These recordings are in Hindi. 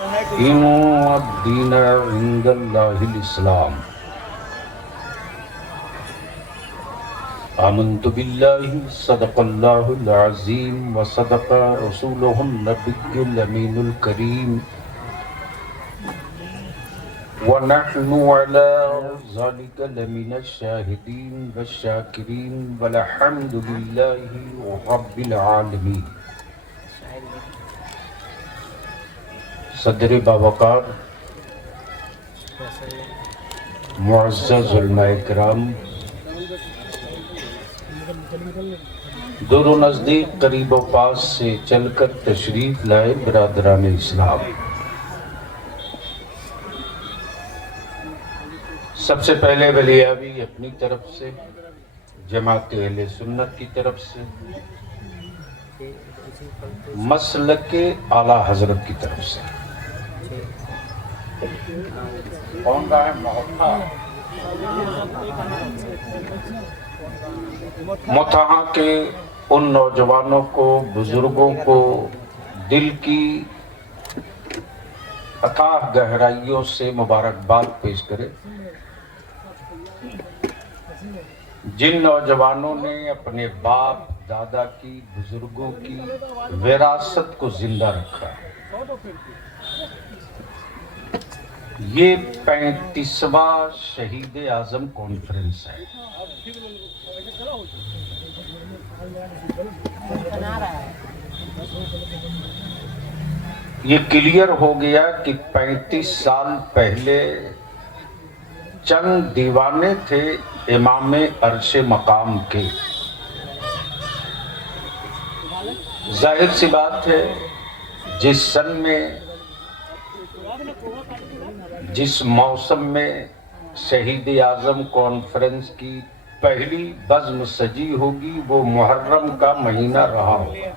इन्नद-दीन इंदल्लाहिल इस्लाम। आमन्तु बिल्लाहि सदक़ल्लाहुल अज़ीम व सदक़ रसूलुहुन नबियुल अमीनुल करीम व नहनु अला ज़ालिका लमिनश शाहिदीन व शाकिरीन वल्हम्दुलिल्लाहि रब्बिल आलमीन। सदर बावकार मुअज़्ज़ज़ उलमाए किराम, दूर व नज़दीक करीब व पास से चलकर तशरीफ लाए बिरादरान इस्लाम। सबसे पहले वलियावी अपनी तरफ से, जमात अहले सुन्नत की तरफ से, मसलक आला हजरत की तरफ से। कौन रहा है मुतहा के उन नौजवानों को, बुजुर्गों को दिल की अथाह गहराइयों से मुबारकबाद पेश करे, जिन नौजवानों ने अपने बाप दादा की, बुजुर्गों की विरासत को जिंदा रखा है। ये 35वां शहीद आजम कॉन्फ्रेंस है। ये क्लियर हो गया कि 35 साल पहले चंद दीवाने थे इमाम अर्शे मकाम के। जाहिर सी बात है, जिस सन में, जिस मौसम में शहीद आजम कॉन्फ्रेंस की पहली बज़्म सजी होगी, वो मुहर्रम का महीना रहा होगा।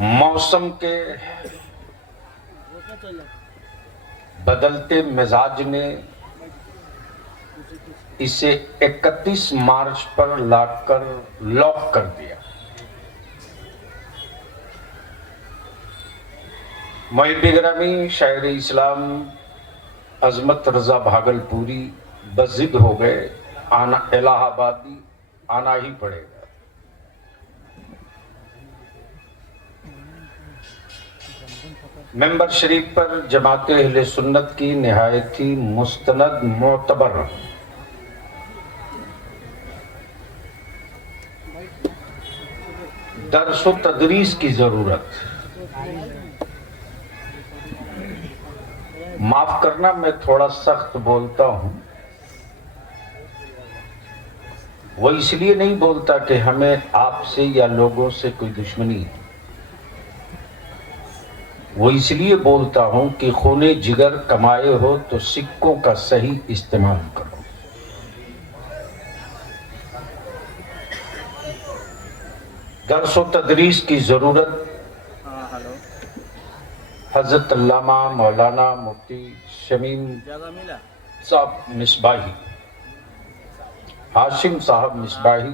मौसम के बदलते मिजाज ने इसे 31 मार्च पर लाकर लॉक कर दिया। मुहिब्बे गिरामी शायर इस्लाम अजमत रजा भागलपुरी बज़िद हो गए, आना इलाहाबादी आना ही पड़ेगा। मेंबर शरीफ पर जमात अहले सुन्नत की निहायत ही मुस्तनद मोतबर दर्स व तदरीस की जरूरत। माफ करना, मैं थोड़ा सख्त बोलता हूं। वो इसलिए नहीं बोलता कि हमें आपसे या लोगों से कोई दुश्मनी है, वो इसलिए बोलता हूं कि खूने जिगर कमाए हो तो सिक्कों का सही इस्तेमाल करो। दर्स व तदरीस की जरूरत हजरत अल्लामा मौलाना मुफ्ती शमीम साहब मिसबाही, हाशिम साहब मिसबाही,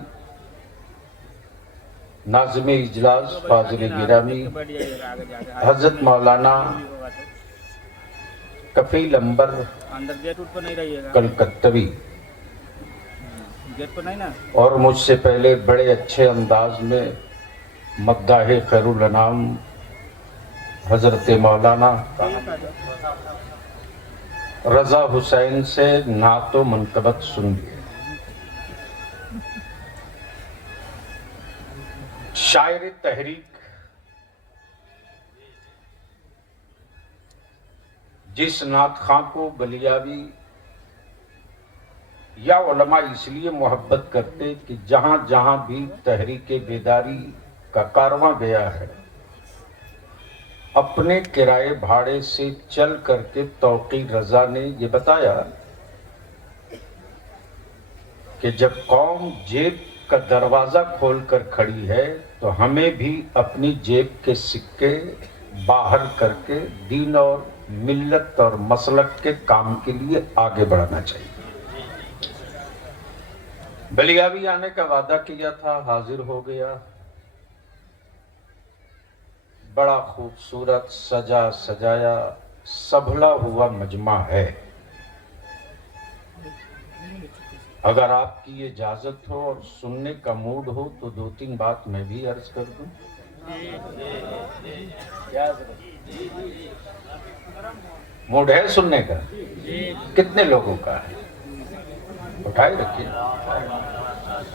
नाज़िम इजलास फाजिल गिरामी, हजरत मौलाना कफील अंबर कलकत्तवी, और मुझसे पहले बड़े अच्छे अंदाज में मद्दाहे खैरुल अनाम हजरत मौलाना रजा हुसैन से नातो मनकबत सुनिए। शायर तहरीक जिस नात खां को बलियावी या उलमा इसलिए मोहब्बत करते कि जहां जहां भी तहरीक बेदारी का कारवां गया है, अपने किराए भाड़े से चल करके तौकी रजा ने ये बताया कि जब कौम जेब का दरवाजा खोलकर खड़ी है तो हमें भी अपनी जेब के सिक्के बाहर करके दीन और मिल्लत और मसलक के काम के लिए आगे बढ़ना चाहिए। बलियावी आने का वादा किया था, हाजिर हो गया। बड़ा खूबसूरत सजा सजाया संभला हुआ मजमा है। अगर आपकी ये इजाजत हो और सुनने का मूड हो तो दो तीन बात मैं भी अर्ज कर दूं। मूड है सुनने का? कितने लोगों का है? उठाए रखिए।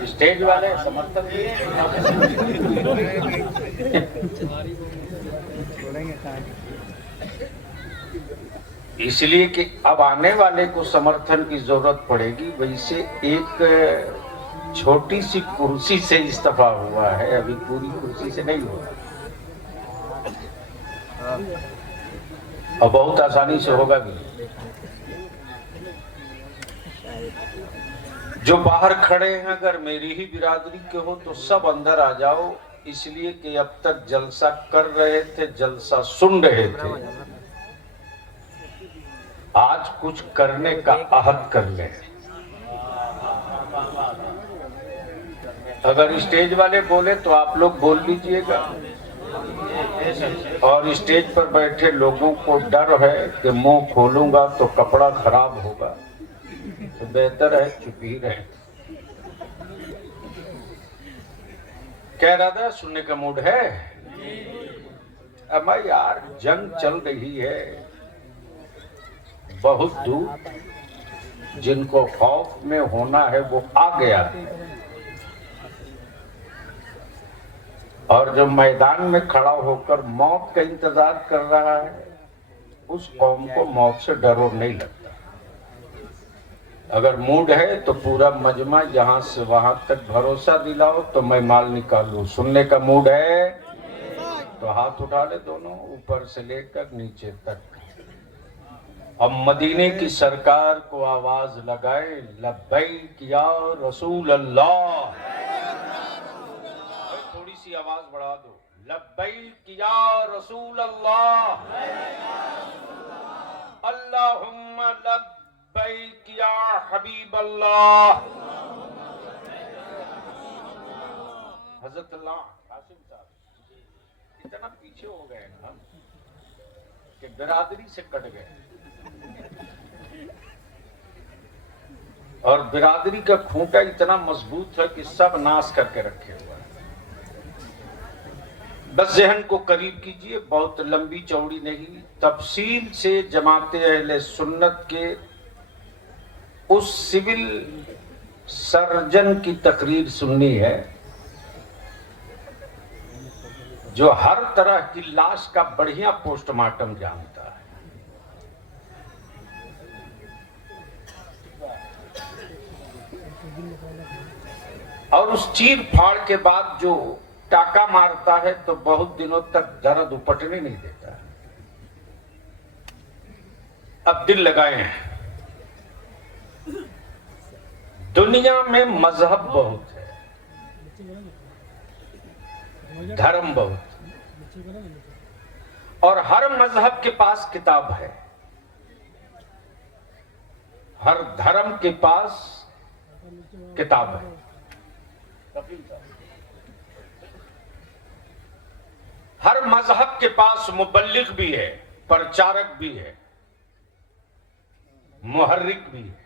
स्टेज वाले समर्थन इसलिए कि अब आने वाले को समर्थन की जरूरत पड़ेगी। वैसे एक छोटी सी कुर्सी से इस्तीफा हुआ है, अभी पूरी कुर्सी से नहीं हुआ और बहुत आसानी से होगा भी। जो बाहर खड़े हैं अगर मेरी ही बिरादरी के हो तो सब अंदर आ जाओ, इसलिए कि अब तक जलसा कर रहे थे, जलसा सुन रहे थे, आज कुछ करने का अहद कर ले। अगर स्टेज वाले बोले तो आप लोग बोल लीजिएगा, और स्टेज पर बैठे लोगों को डर है कि मुंह खोलूंगा तो कपड़ा खराब होगा, तो बेहतर है चुप ही रहे। क्या राधा सुनने का मूड है? अब यार जंग चल रही है, बहुत दूर जिनको खौफ में होना है वो आ गया है, और जो मैदान में खड़ा होकर मौत का इंतजार कर रहा है उस कौम को मौत से डर और नहीं लगता। अगर मूड है तो पूरा मजमा यहां से वहां तक भरोसा दिलाओ तो मैं माल निकालूं। सुनने का मूड है तो हाथ उठा ले दोनों, ऊपर से लेकर नीचे तक। अब मदीने की सरकार को आवाज लगाए, लब्बैक या रसूल अल्लाह। थोड़ी सी आवाज बढ़ा दो, लब्बैक या रसूल अल्लाह, अल्लाहुम्मा लब्बैक या हबीब अल्लाह। हजरत अल्लाह कासिम साहब इतना पीछे हो गए ना कि बिरादरी से कट गए, और बिरादरी का खूंटा इतना मजबूत है कि सब नाश करके रखे हुए हैं। बस जहन को करीब कीजिए, बहुत लंबी चौड़ी नहीं, तफसील से जमाते अहले सुन्नत के उस सिविल सर्जन की तकरीर सुननी है जो हर तरह की लाश का बढ़िया पोस्टमार्टम जानता है। और उस चीर फाड़ के बाद जो टाका मारता है तो बहुत दिनों तक दर्द उपटने नहीं देता। अब दिल लगाए हैं, दुनिया में मजहब बहुत है, धर्म बहुत, और हर मजहब के पास किताब है, हर धर्म के पास किताब है। हर मजहब के पास मुबल्लिग भी है, प्रचारक भी है, मुहर्रिक भी है।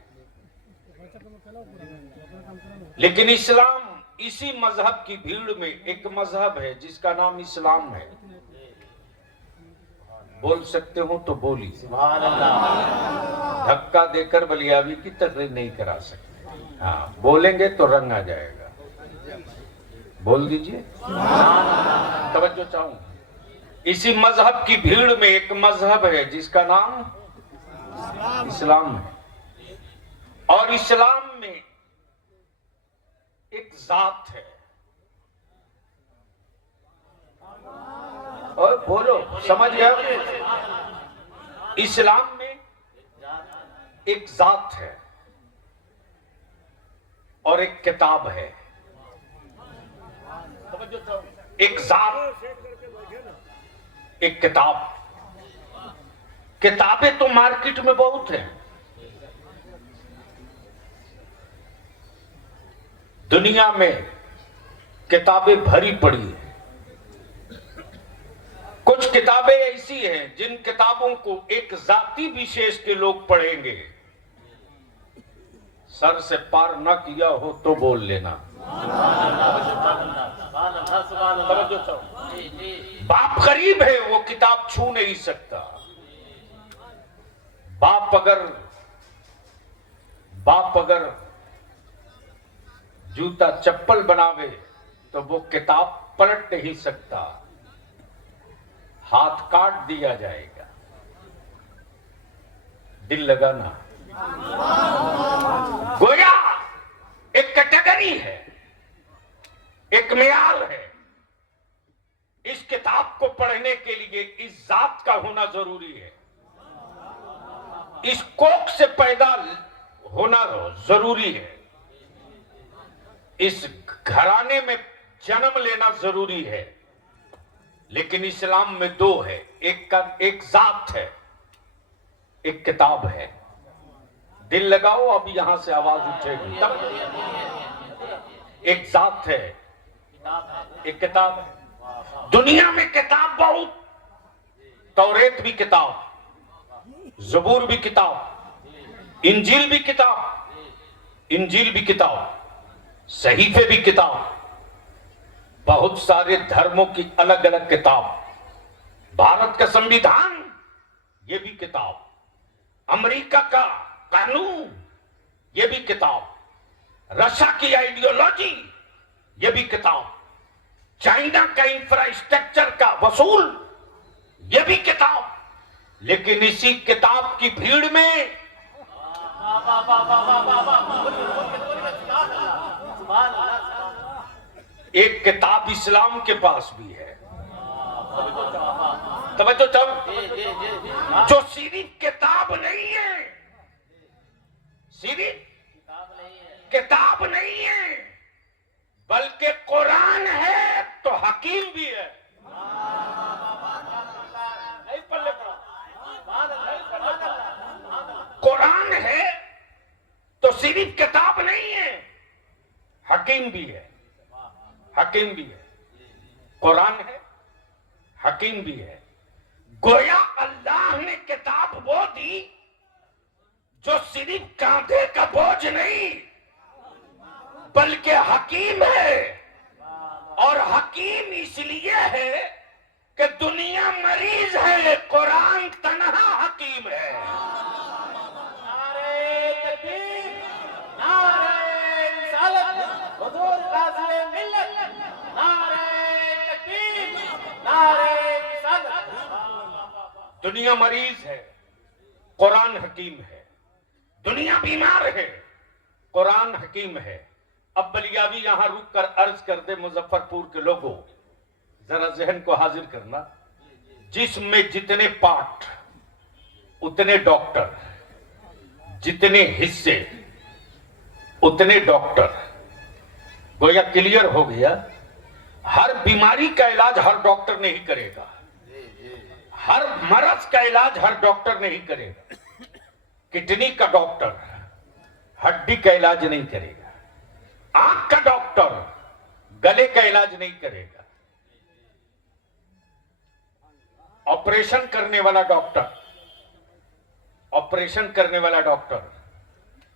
लेकिन इस्लाम इसी मजहब की भीड़ में एक मजहब है जिसका नाम इस्लाम है। बोल सकते हो तो बोली सुभान अल्लाह। धक्का देकर बलियावी की तकरीर नहीं करा सकते। हाँ, बोलेंगे तो रंग आ जाएगा। बोल दीजिए तवज्जो चाहूंगा। इसी मजहब की भीड़ में एक मजहब है जिसका नाम इस्लाम है, और इस्लाम में एक जात है। और बोलो, समझ गए? इस्लाम में एक जात है और एक किताब है। एक जात, एक किताब। किताबें तो मार्केट में बहुत हैं, दुनिया में किताबें भरी पड़ी है, कुछ किताबें ऐसी हैं जिन किताबों को एक जाति विशेष के लोग पढ़ेंगे, सर से पार न किया हो तो बोल लेना। बाप करीब है, वो किताब छू नहीं सकता। बाप अगर जूता चप्पल बनावे तो वो किताब पलट नहीं सकता, हाथ काट दिया जाएगा। दिल लगाना। गोया एक कैटेगरी है, एक मेयार है। इस किताब को पढ़ने के लिए इस जात का होना जरूरी है, इस कोख से पैदा होना जरूरी है, इस घराने में जन्म लेना जरूरी है। लेकिन इस्लाम में दो है, एक जात है, एक किताब है। दिल लगाओ, अब यहां से आवाज उठेगी तब। एक जात है, एक किताब है। दुनिया में किताब बहुत, तौरेत भी किताब, ज़बूर भी किताब, इंजील भी किताब, सहीफे भी किताब, बहुत सारे धर्मों की अलग अलग किताब। भारत का संविधान ये भी किताब, अमेरिका का कानून ये भी किताब, रशिया की आइडियोलॉजी ये भी किताब, चाइना का इंफ्रास्ट्रक्चर का वसूल ये भी किताब। लेकिन इसी किताब की भीड़ में एक किताब इस्लाम के पास भी है, तवज्जो जो सिर्फ किताब नहीं है, सिर्फ किताब नहीं है, बल्कि कुरान है तो हकीम भी है। कुरान है तो सिर्फ किताब नहीं है, हकीम भी है, हकीम भी है। कुरान है, हकीम भी है। गोया अल्लाह ने किताब वो दी जो सिर्फ कांधे का बोझ नहीं, बल्कि हकीम है। और हकीम इसलिए है कि दुनिया मरीज है, कुरान तन्हा हकीम है। नारे तकबीर, नारे रिसालत, हुजूर गाज़ी मिल्लत, नारे तकबीर, नारे रिसालत। दुनिया मरीज है, कुरान हकीम है। दुनिया बीमार है, कुरान हकीम है। अब बलियावी यहां रुक कर अर्ज कर दे मुजफ्फरपुर के लोगों, जरा जहन को हाजिर करना। जिसमें जितने पार्ट उतने डॉक्टर, जितने हिस्से उतने डॉक्टर। गोया क्लियर हो गया। हर बीमारी का इलाज हर डॉक्टर नहीं करेगा, हर मर्ज का इलाज हर डॉक्टर नहीं करेगा। किडनी का डॉक्टर हड्डी का इलाज नहीं करेगा, आंख का डॉक्टर गले का इलाज नहीं करेगा, ऑपरेशन करने वाला डॉक्टर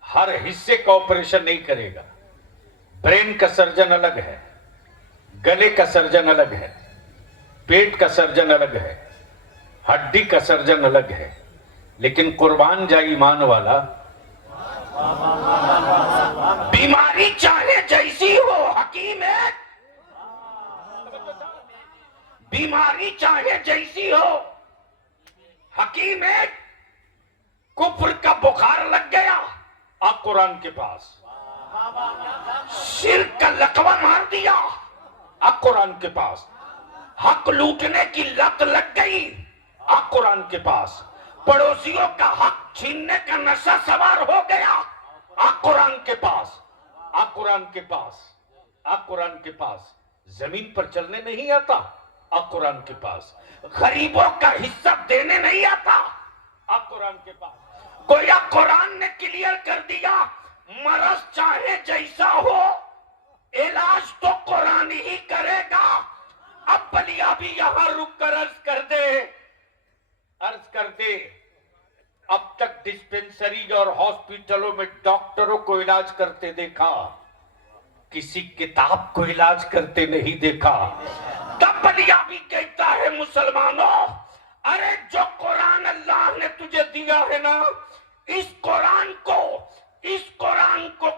हर हिस्से का ऑपरेशन नहीं करेगा। ब्रेन का सर्जन अलग है, गले का सर्जन अलग है, पेट का सर्जन अलग है, हड्डी का सर्जन अलग है। लेकिन कुर्बान जा ईमान वाला, बीमारी चाहे जैसी हो हकीम है। बीमारी चाहे जैसी हो हकीम है। कुफ्र का बुखार लग गया, आप कुरान के पास। शिर्क का लकवा मार दिया, आप कुरान के पास। हक लूटने की लत लग गई, आप कुरान के पास। पड़ोसियों का हक छीनने का नशा सवार हो गया, आप कुरान के पास। आप कुरान के पास, आप कुरान के पास। जमीन पर चलने नहीं आता, आप कुरान के पास। गरीबों का हिस्सा देने नहीं आता, आप कुरान के पास। गोया कुरान ने क्लियर कर दिया, मरज चाहे जैसा हो इलाज तो कुरान ही करेगा। अब बलिया भी यहां रुक कर अर्ज कर दे। अब तक डिस्पेंसरी और हॉस्पिटलों में डॉक्टरों को इलाज करते देखा, किसी किताब को इलाज करते नहीं देखा। तब बलिया भी कहता है मुसलमानों, अरे जो कुरान अल्लाह ने तुझे दिया है ना, इस कुरान को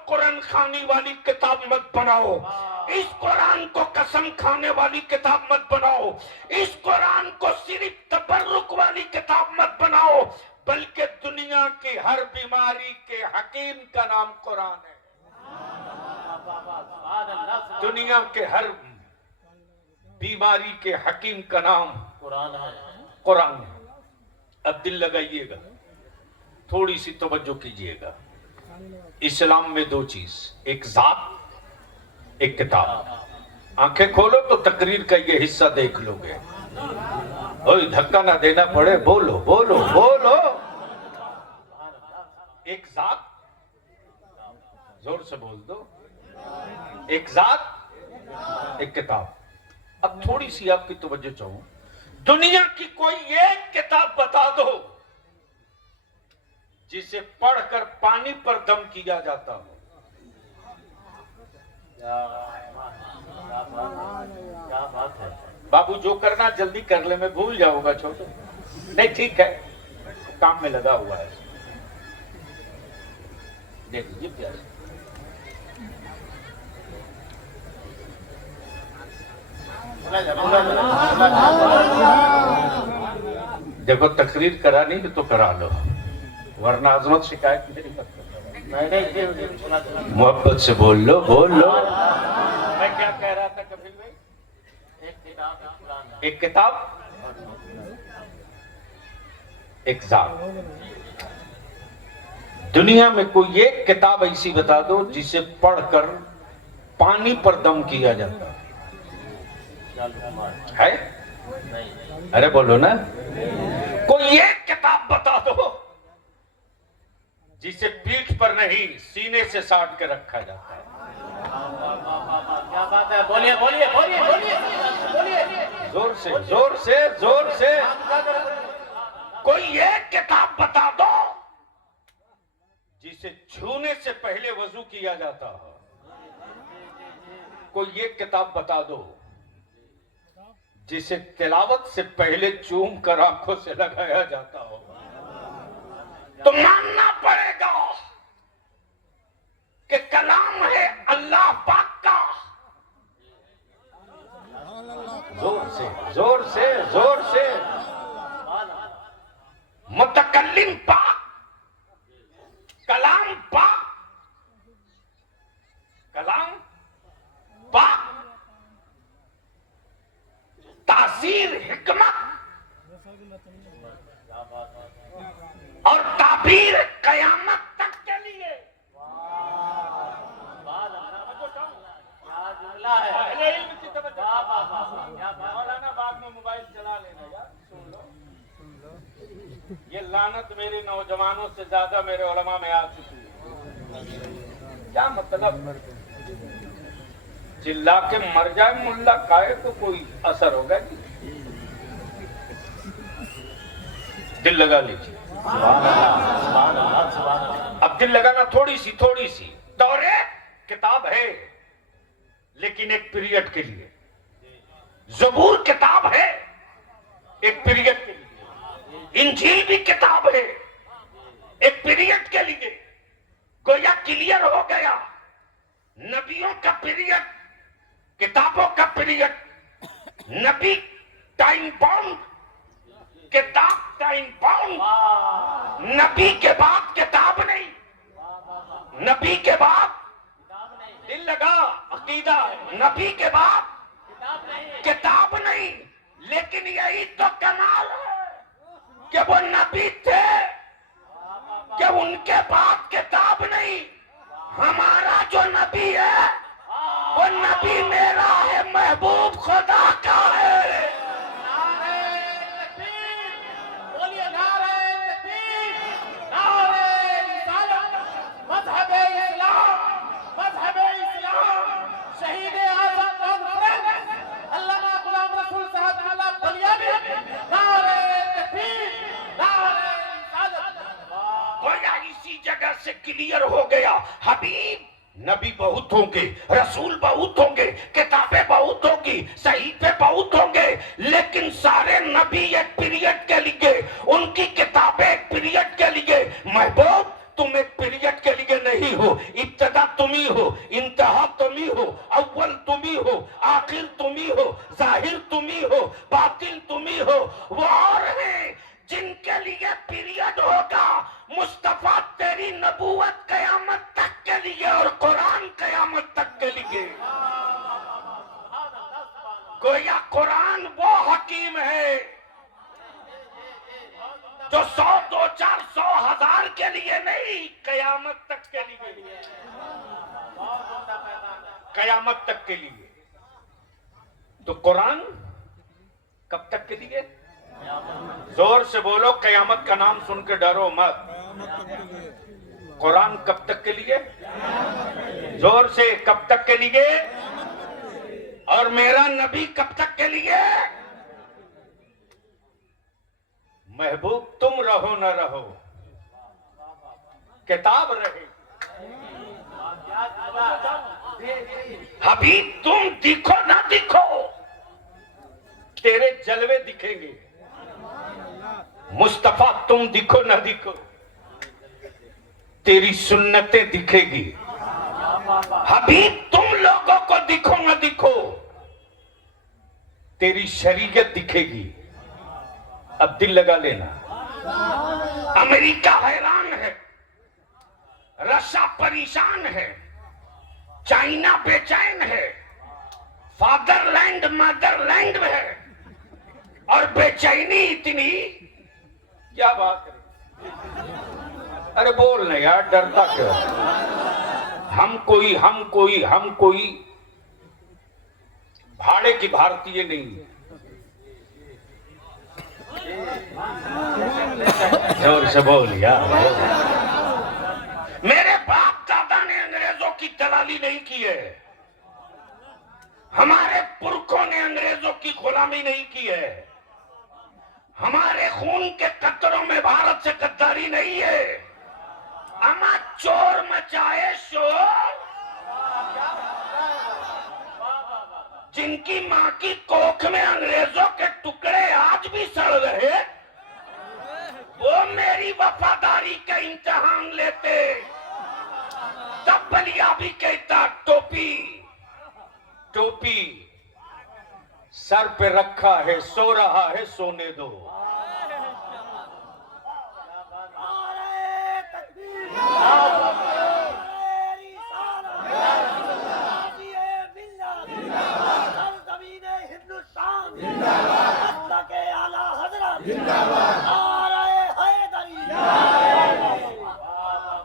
कुरान खाने वाली किताब मत बनाओ, इस कुरान को कसम खाने वाली किताब मत बनाओ, इस कुरान को सिर्फ तबर्रुक वाली किताब मत बनाओ, बल्कि दुनिया की हर बीमारी के हकीम का नाम कुरान है। दुनिया के हर बीमारी के हकीम का नाम कुरान है। अब दिल लगाइएगा, थोड़ी सी तवज्जो कीजिएगा। इस्लाम में दो चीज, एक जात, एक किताब। आंखें खोलो तो तकरीर का ये हिस्सा देख लोगे। ओए धक्का ना देना पड़े, बोलो बोलो बोलो। एक जात, जोर से बोल दो, एक जात एक किताब। अब थोड़ी सी आपकी तवज्जो चाहूं, दुनिया की कोई एक किताब बता दो जिसे पढ़कर पानी पर दम किया जाता हो। क्या बात है बाबू, जो करना जल्दी कर ले, मैं भूल जाऊंगा छोटू। नहीं ठीक है, काम में लगा हुआ है। देख लीजिए प्यार, देखो तकरीर करानी भी तो करा लो, वरना अजमत शिकायत मेरी मत करो। मोहब्बत से बोल लो, बोल लो। मैं क्या कह रहा था कपिल भाई? एक किताब एक जात। दुनिया में कोई एक किताब ऐसी बता दो जिसे पढ़कर पानी पर दम किया जाता है? अरे बोलो ना, कोई एक किताब बता दो जिसे पीठ पर नहीं सीने से साट के रखा जाता है। क्या बात है, बोलिए बोलिए बोलिए बोलिए बोलिए, जोर से जोर से जोर से। कोई एक किताब बता दो जिसे छूने से पहले वजू किया जाता हो। कोई एक किताब बता दो जिसे तिलावत से पहले चूम कर आंखों से लगाया जाता हो। तो मानना पड़ेगा कि कलाम है अल्लाह पाक का। जोर से जोर से जोर से। मुतकल्लिम पाक, कलाम पाक, कलाम पाक, तासीर हिकमत और ताबीर कयामत तक के लिए। मौलाना बाद में मोबाइल चला लेना यार, सुन लो। ये लानत मेरे नौजवानों से ज्यादा मेरे उलमा में आ चुकी है। क्या मतलब, चिल्ला के मर जाए मुल्ला खाए तो कोई असर होगा जी? दिल लगा लीजिए। अब दिल लगाना थोड़ी सी तौरेत किताब है लेकिन एक पीरियड के लिए, ज़बूर किताब है एक पीरियड के लिए, इंजील भी किताब है एक पीरियड के लिए। गोया क्लियर हो गया, नबियों का पीरियड, किताबों का पीरियड। नबी टाइम बाउंड, किताब टाइम बाउंड। नबी के बाद किताब नहीं, नबी के बाद दिल लगा अकीदा, नबी के बाद किताब नहीं। लेकिन यही तो कमाल है कि वो नबी थे कि उनके बाद किताब नहीं। हमारा जो नबी है वो नबी मेरा है, महबूब खुदा का है। जगह से क्लियर हो गया, हबीब नबी बहुत होंगे, रसूल बहुत होंगे, किताबें बहुत होंगी, सहीफे बहुत होंगे, लेकिन सारे नबी एक पीरियड के लिए, उनकी किताबें एक पीरियड के लिए। महबूब तुम एक पीरियड के लिए नहीं हो, इब्तदा तुम ही हो, इंतहा तुम ही हो, अव्वल तुम ही हो, आखिर तुम ही हो, जाहिर तुम ही हो, बातिल तुम ही हो। वो और हैं जिनके लिए पीरियड होगा। मुस्तफा तेरी नबूवत कयामत तक के लिए और कुरान कयामत तक के लिए। गोया कुरान वो हकीम है जो 100, 2, 4, 100, 1000 के लिए नहीं, कयामत तक के लिए, कयामत तक के लिए। तो कुरान कब तक के लिए? जोर से बोलो, कयामत का नाम सुन के डरो मत। कुरान कब तक के लिए? जोर से, कब तक के लिए? और मेरा नबी कब तक के लिए? महबूब तुम रहो न रहो, किताब रहे। हबीब तुम दिखो ना दिखो, तेरे जलवे दिखेंगे। मुस्तफा तुम दिखो ना दिखो, तेरी सुन्नतें दिखेगी। हबीब तुम लोगों को दिखो ना दिखो, तेरी शरीयत दिखेगी। अब दिल लगा लेना, अमेरिका हैरान है, रशिया परेशान है, चाइना बेचैन है, फादरलैंड मदरलैंड है, और बेचैनी इतनी, क्या बात है। अरे बोल नहीं यार, डरता क्यों? हम कोई भाड़े की भारतीय नहीं। जोर से बोल यार। मेरे बाप दादा ने अंग्रेजों की दलाली नहीं की है, हमारे पुरखों ने अंग्रेजों की गुलामी नहीं की है, हमारे खून के कतरों में भारत से गद्दारी नहीं है। अमा चोर मचाए शोर, जिनकी मां की कोख में अंग्रेजों के टुकड़े आज भी सड़ रहे, वो मेरी वफादारी का इम्तिहान लेते। तब बलिया भी कहता टोपी टोपी सर पे रखा है, सो रहा है, सोने दो।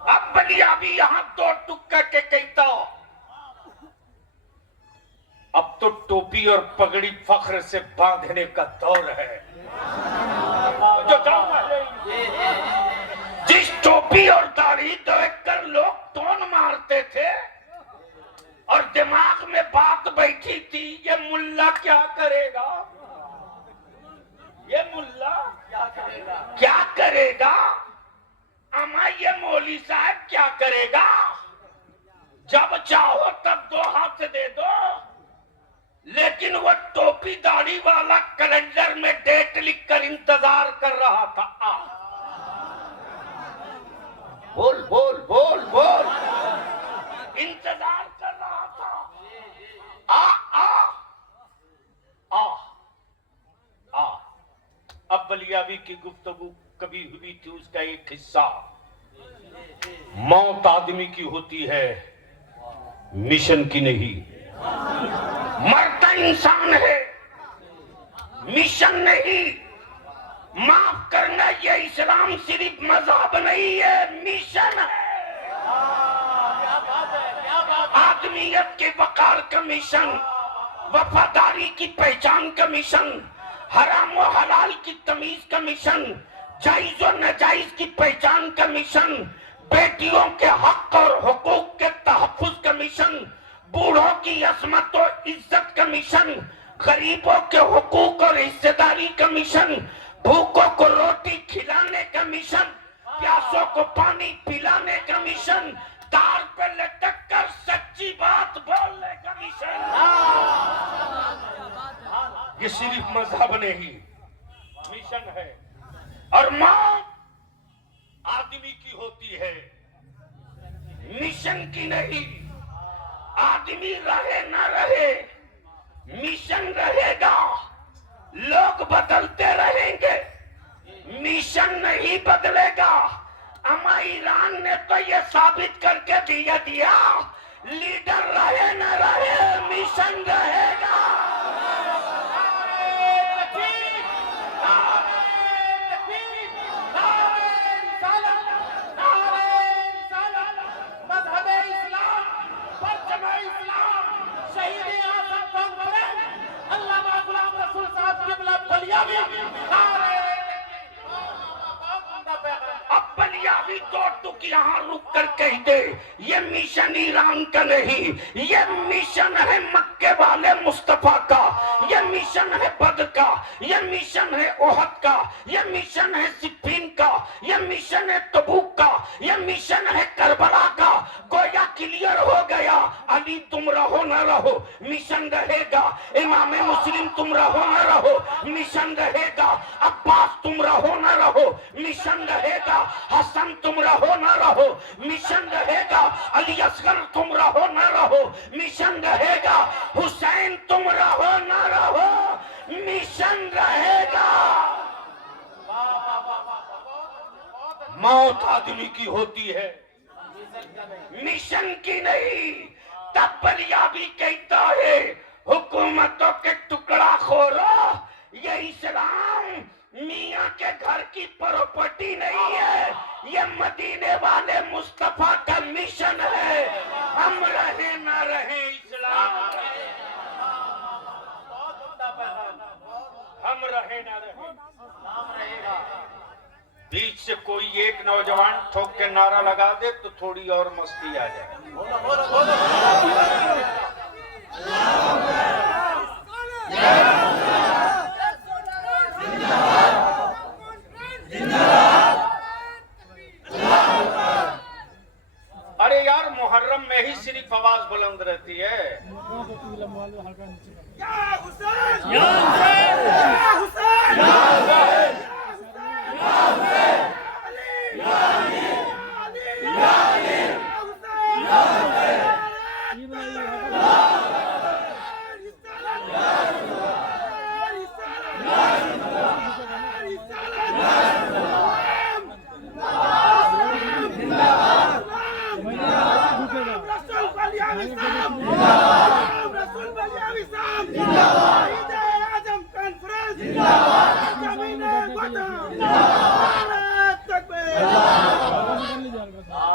अब बलिया भी यहाँ दो टुक्का के कहता, अब तो टोपी और पगड़ी फख्र से बांधने का दौर है। जो जिस टोपी और दाढ़ी देखकर लोग टोन मारते थे और दिमाग में बात बैठी थी, ये मुल्ला क्या करेगा, ये मुल्ला क्या करेगा, अमा ये मौली साहब क्या करेगा। जब चाहो तब दो हाथ से दे दो, लेकिन वो टोपी दाढ़ी वाला कैलेंडर में डेट लिखकर इंतजार कर रहा था। बोल बोल बोल बोल, इंतजार कर रहा था। आ आ आ आ अब बलियावी की गुफ्तगू कभी हुई थी, उसका एक हिस्सा। मौत आदमी की होती है, मिशन की नहीं। मरता इंसान है, मिशन नहीं। माफ करना, ये इस्लाम सिर्फ मजहब नहीं है, मिशन है। आदमियत के वकार का मिशन, वफादारी की पहचान का मिशन, हराम और हलाल की तमीज का मिशन, जायज और नाजायज की पहचान का मिशन, बेटियों के हक और हुकूक के तहफ्फुज का मिशन, बूढ़ों की असमत और इज्जत का मिशन, गरीबों के हुकूक और हिस्सेदारी का मिशन, भूखों को रोटी खिलाने का मिशन, प्यासों को पानी पिलाने का मिशन है और मौत आदमी की होती है, मिशन की नहीं। आदमी रहे ना रहे, मिशन रहेगा। लोग बदलते रहेंगे, मिशन नहीं बदलेगा। अमा ईरान ने तो ये साबित करके दिया लीडर रहे न रहे, मिशन रहेगा। अब बलियावी तो यहाँ रुक कर कह दे, ये मिशन ईरान का नहीं, ये मिशन है मक्के वाले मुस्तफा का, ये मिशन है बद्र का, ये मिशन है ओहद का, ये मिशन है सिफीन का, ये मिशन है तबूक का, ये मिशन है करबला का। गोया क्लियर हो गया, अली तुम रहो न रहो, मिशन रहेगा। इमाम मुस्लिम तुम रहो न रहो, मिशन रहेगा। अब्बास तुम रहो न रहो, मिशन रहेगा। हसन तुम रहो न रहो, मिशन रहेगा। अली असगर तुम रहो न रहो, मिशन रहेगा। हुसैन तुम रहो न रहो, मिशन रहेगा। मौत आदमी की होती है, मिशन की नहीं। तब बलियाबी कहता है, हुकूमतों के टुकड़ा खोरो, ये इस्लाम मियाँ के घर की प्रॉपर्टी नहीं है, ये मदीने वाले मुस्तफा का मिशन है। हम रहे ना रहे, इस्लाम हम रहे ना रहे, बीच से कोई एक नौजवान ठोक के नारा लगा दे तो थोड़ी और मस्ती आ जाए। अरे यार, मुहर्रम में ही सिर्फ आवाज बुलंद रहती है।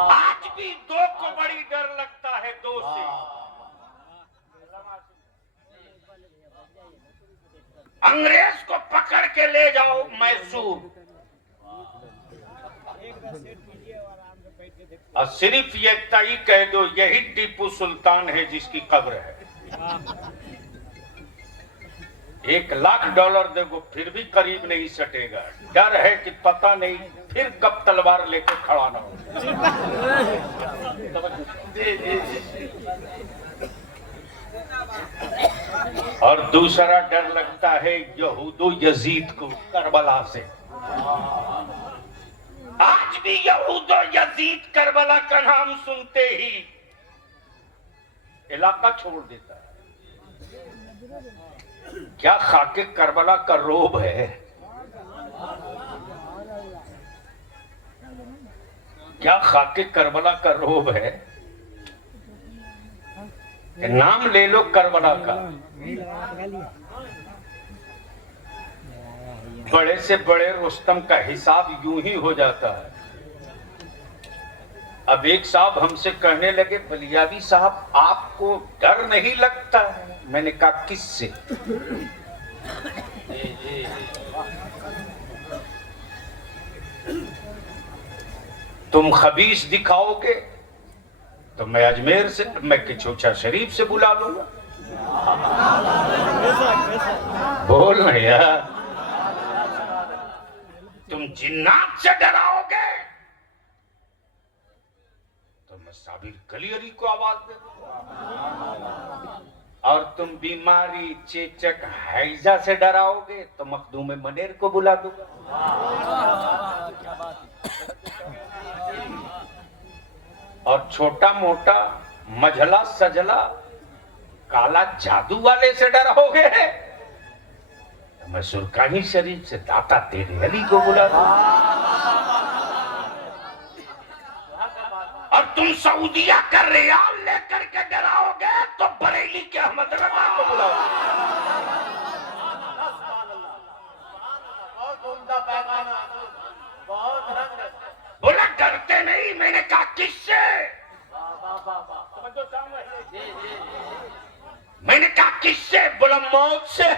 आज भी दो को बड़ी डर लगता है, दो से। अंग्रेज को पकड़ के ले जाओ मैसूर, और सिर्फ ये तय कह दो यही टीपू सुल्तान है जिसकी कब्र है। $1,00,000 देखो फिर भी करीब नहीं सटेगा। डर है कि पता नहीं फिर कब तलवार लेकर खड़ा ना हो। और दूसरा डर लगता है यहूदो यजीद को करबला से। आज भी यहूदो यजीद करबला का नाम सुनते ही इलाका छोड़ देता है। क्या खाके करबला का रोब है? क्या खाके करबला का रोब है? नाम ले लो करबला का, बड़े से बड़े रुस्तम का हिसाब यूं ही हो जाता है। अब एक साहब हमसे कहने लगे, बलियावी साहब आपको डर नहीं लगता है? मैंने कहा किससे? तुम खबीस दिखाओगे तो मैं अजमेर से, मैं किचोचा शरीफ से बुला लूंगा। बोल ना यार, तुम जिन्नात से डराओगे तो मैं साबिर कलियरी को आवाज दे दूंगा। और तुम बीमारी, चेचक, हैजा से डराओगे तो मखदूम मनेर को बुला दूंगा। और छोटा मोटा मझला सजला काला जादू वाले से डराओगे तो मैं सुरकाही शरीफ से दाता तेरे अली को बुला दूंगा। और तुम सऊदिया का रियाल लेकर के डराओगे तो बरेली के अहमद रजा को बुलाओगे। बोला डरते नहीं? मैंने कहा किससे? मैंने कहा किससे? बोला मौत से।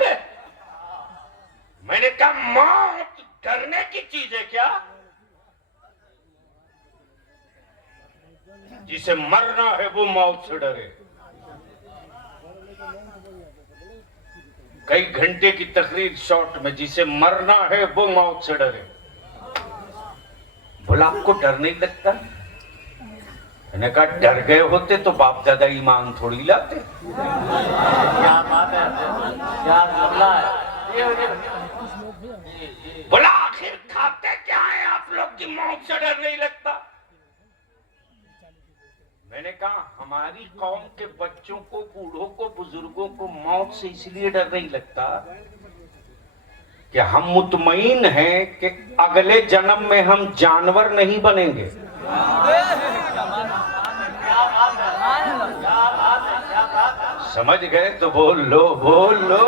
मैंने कहा मौत डरने की चीज है क्या? जिसे मरना है वो मौत से डरे। कई घंटे की तकरीर शॉर्ट में, जिसे मरना है वो मौत से डरे। बोला आपको डर नहीं लगता? मैंने कहा डर गए होते तो बाप दादा ईमान थोड़ी लाते। क्या बात है, क्या मामला है। बोला आखिर खाते क्या है आप लोग की मौत से डर नहीं लगता? मैंने कहा हमारी कौम के बच्चों को, बूढ़ों को, बुजुर्गों को मौत से इसलिए डर नहीं लगता कि हम मुतमईन हैं कि अगले जन्म में हम जानवर नहीं बनेंगे। समझ गए तो बोल लो, बोल लो।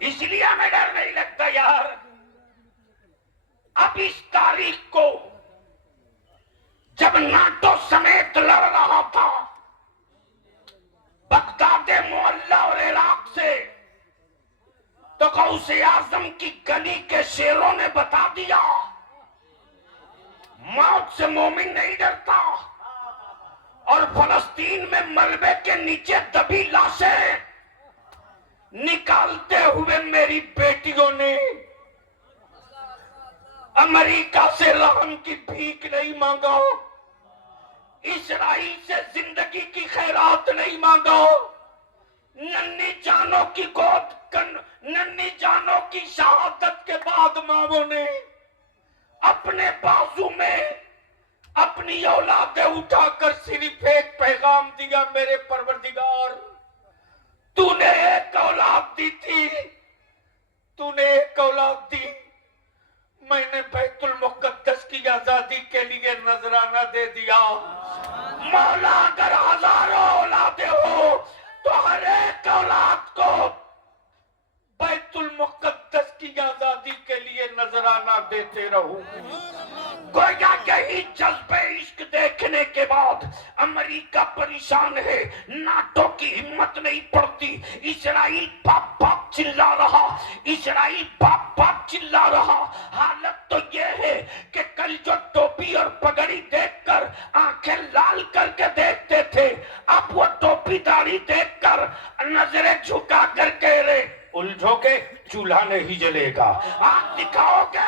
इसलिए हमें डर नहीं लगता यार। अब इस तारीख को जब नाटो समेत लड़ रहा था बगदाद मोहल्ला और इराक से, तो गौसे आजम की गली के शेरों ने बता दिया मौत से मोमिन नहीं डरता। और फलस्तीन में मलबे के नीचे दबी लाशें निकालते हुए मेरी बेटियों ने अमेरिका से रहम की भीख नहीं मांगा, इस्राइल से जिंदगी की खैरात नहीं मांगा, नन्ही जानों की गोद, नन्ही जानों की शहादत के बाद मांओं ने अपने बाजू में अपनी औलादे उठाकर सिर्फ एक पैगाम दिया, मेरे परवरदिगार तूने एक औलाद दी थी, तूने एक औलाद दी, मैंने बैतुल मुक़द्दस की आजादी के लिए नजराना दे दिया। मौला अगर हजारों औलादे हो तो हर एक औलाद को बैतुल मुक़द्दस की आजादी के लिए नजराना देते रहूं। गोया यही जज्बे इश्क देखने के बाद अमेरिका परेशान है, नाटो की हिम्मत नहीं पड़ती। इस्राइल बाप बाप चिल्ला रहा, इस्राइल बाप बाप चिल्ला रहा। हालत तो यह है कि कल जो टोपी और पगड़ी देखकर आंखें लाल करके देखते थे, अब वो टोपी दाढ़ी देखकर नजरें झुका कर कह रहे उलझोगे चूल्हा नहीं जलेगा, आग दिखाओगे।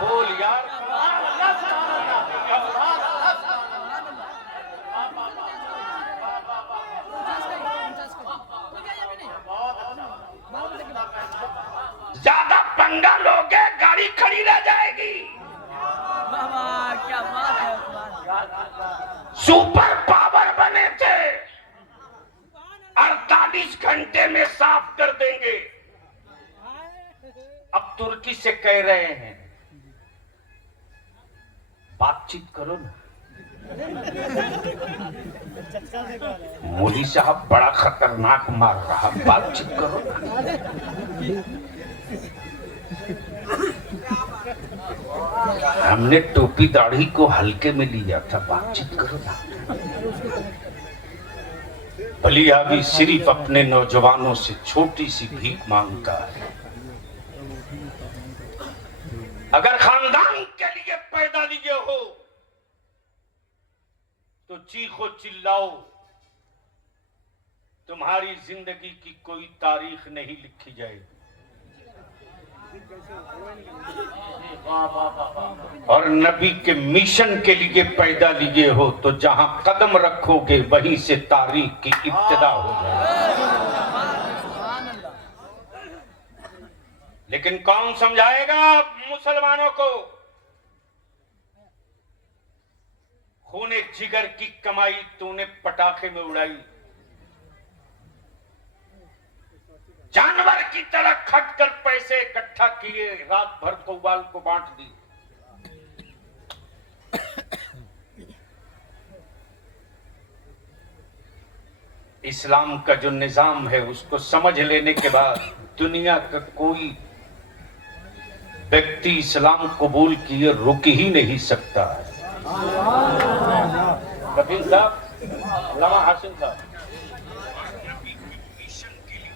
बोल यार, ज्यादा पंगा लोगे गाड़ी खड़ी रह जाएगी। क्या बात है। सुपर पावर बने थे, 48 घंटे में साफ कर देंगे। अब तुर्की से कह रहे हैं बातचीत करो ना। मोदी साहब बड़ा खतरनाक मार रहा, बातचीत करो ना। हमने टोपी दाढ़ी को हल्के में लिया था, बातचीत करो ना। बलिया भी सिर्फ अपने नौजवानों से छोटी सी भीख मांगता है। अगर खानदान के लिए पैदा लिए हो तो चीखो चिल्लाओ, तुम्हारी जिंदगी की कोई तारीख नहीं लिखी जाएगी। वाह वाह वाह वाह। और नबी के मिशन के लिए पैदा लिए हो तो जहां कदम रखोगे वहीं से तारीख की इब्तिदा हो जाएगी। लेकिन कौन समझाएगा मुसलमानों को? खूने जिगर की कमाई तूने पटाखे में उड़ाई, जानवर की तरह खटकर पैसे इकट्ठा किए, रात भर कौवाल को बांट दी। इस्लाम का जो निजाम है उसको समझ लेने के बाद दुनिया का कोई व्यक्ति इस्लाम कबूल किए रुक ही नहीं सकता है। कबीर साहब, लमा हासिम साहब,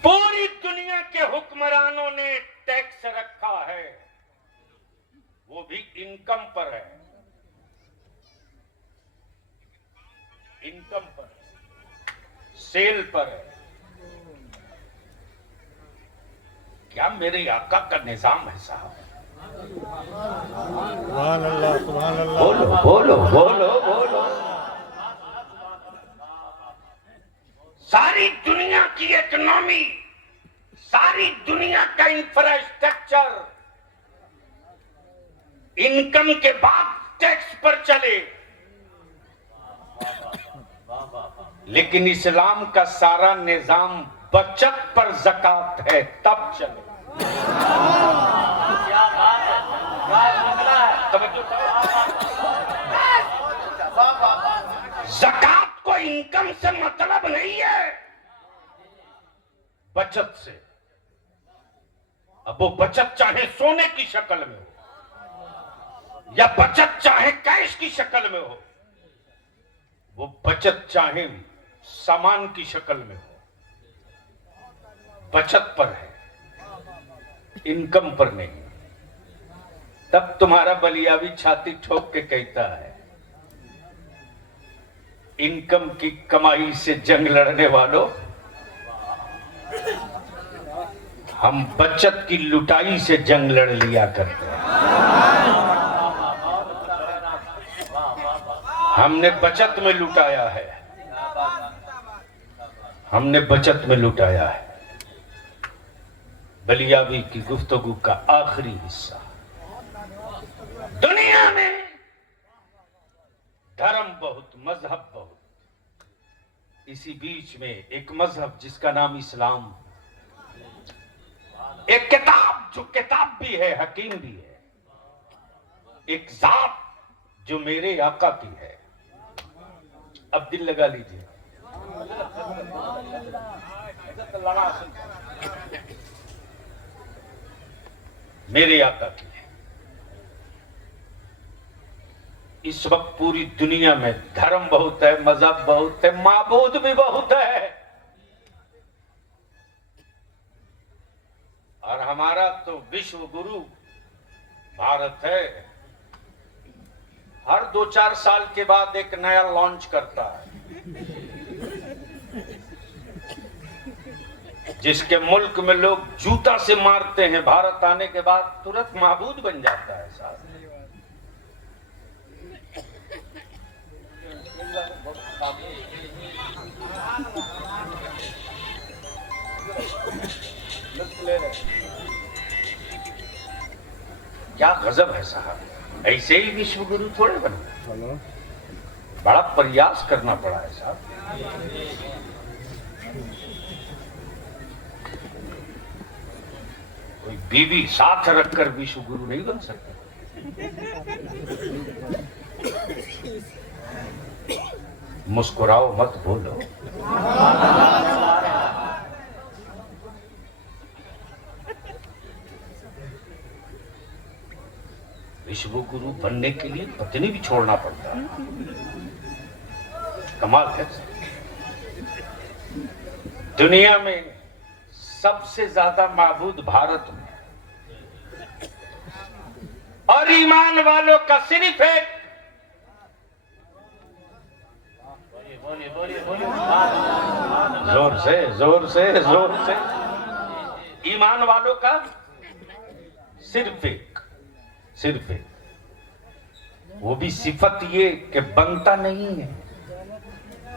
पूरी दुनिया के हुक्मरानों ने टैक्स रखा है, वो भी इनकम पर है, इनकम पर, सेल पर है। क्या मेरे आका का निजाम है साहब? सुभान अल्लाह, सुभान अल्लाह। बोलो बोलो बोलो बोलो। सारी दुनिया की इकोनॉमी, सारी दुनिया का इंफ्रास्ट्रक्चर इनकम के बाद टैक्स पर चले, लेकिन इस्लाम का सारा निजाम बचत पर ज़कात है तब चले। क्या बात है, क्या जंगला है। ज़कात को इनकम से मतलब नहीं है, बचत से। अब वो बचत चाहे सोने की शक्ल में हो या बचत चाहे कैश की शक्ल में हो, वो बचत चाहे सामान की शक्ल में हो, बचत पर है, इनकम पर नहीं। तब तुम्हारा बलियावी छाती ठोक के कहता है, इनकम की कमाई से जंग लड़ने वालों, हम बचत की लुटाई से जंग लड़ लिया करते हैं। हमने बचत में लुटाया है, हमने बचत में लुटाया है। बलियावी की गुफ्तगू का आखिरी हिस्सा। दुनिया में धर्म बहुत, मजहब बहुत, इसी बीच में एक मजहब जिसका नाम इस्लाम, एक किताब जो किताब भी है, हकीम भी है, एक जात जो मेरे आका की है। अब दिल लगा लीजिए, मेरे आका की है। इस वक्त पूरी दुनिया में धर्म बहुत है, मजहब बहुत है, माबूद भी बहुत है, और हमारा तो विश्व गुरु भारत है। हर 2-4 साल के बाद एक नया लॉन्च करता है, जिसके मुल्क में लोग जूता से मारते हैं, भारत आने के बाद तुरंत माबूद बन जाता है साहब। क्या गजब है साहब, ऐसे ही विश्व गुरु थोड़े बने, बड़ा प्रयास करना पड़ा है साहब। कोई बीवी साथ रखकर विश्व गुरु नहीं बन सकता। मुस्कुराओ मत बोलो। विश्व गुरु बनने के लिए पत्नी भी छोड़ना पड़ता है, कमाल है। दुनिया में सबसे ज्यादा माबूद भारत में, और ईमान वालों का सिर्फ एक, बोलिए बोलिए बोलिए। जोर से जोर से जोर से, ईमान वालों का सिर्फ एक, वो भी सिफत ये कि बनता नहीं है,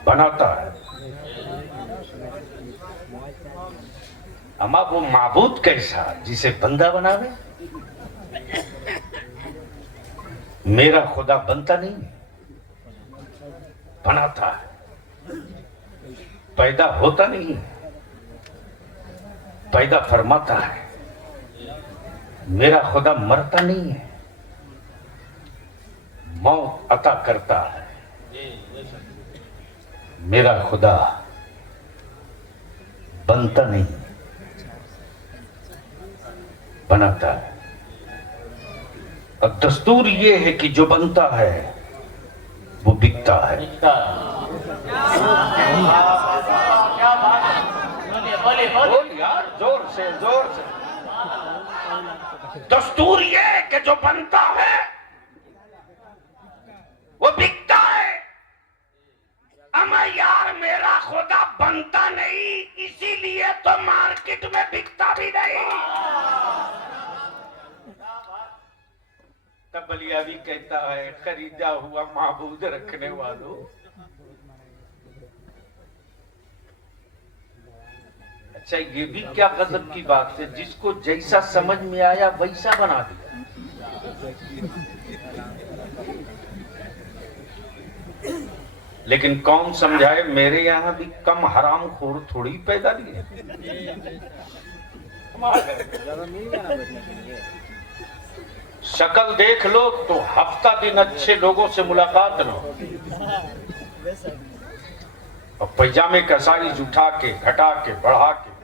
बनाता है। अमा वो माबूद कैसा जिसे बंदा बनावे? मेरा खुदा बनता नहीं है, बनाता है। पैदा होता नहीं है, पैदा फरमाता है। मेरा खुदा मरता नहीं है, मौत अता करता है। मेरा खुदा बनता नहीं, बनाता है। और दस्तूर ये है कि जो बनता है वो बिकता है। क्या बात है? बोलिए बोलिए बोलिए। बोल यार, जोर से जोर से। दस्तूर ये है कि जो बनता है वो बिकता है। अमा यार मेरा खुदा बनता नहीं, इसीलिए तो मार्केट में बिकता भी नहीं। तब बलिया भी कहता है, खरीदा हुआ माबूद रखने वालों। अच्छा, ये भी क्या गजब की बात है, जिसको जैसा समझ में आया वैसा बना दिया। लेकिन कौन समझाए, मेरे यहाँ भी कम हराम खोर थोड़ी पैदा लिए। शक्ल देख लो तो हफ्ता दिन अच्छे लोगों से मुलाकात लो, और पैजामे का साइज उठा के घटा के बढ़ा के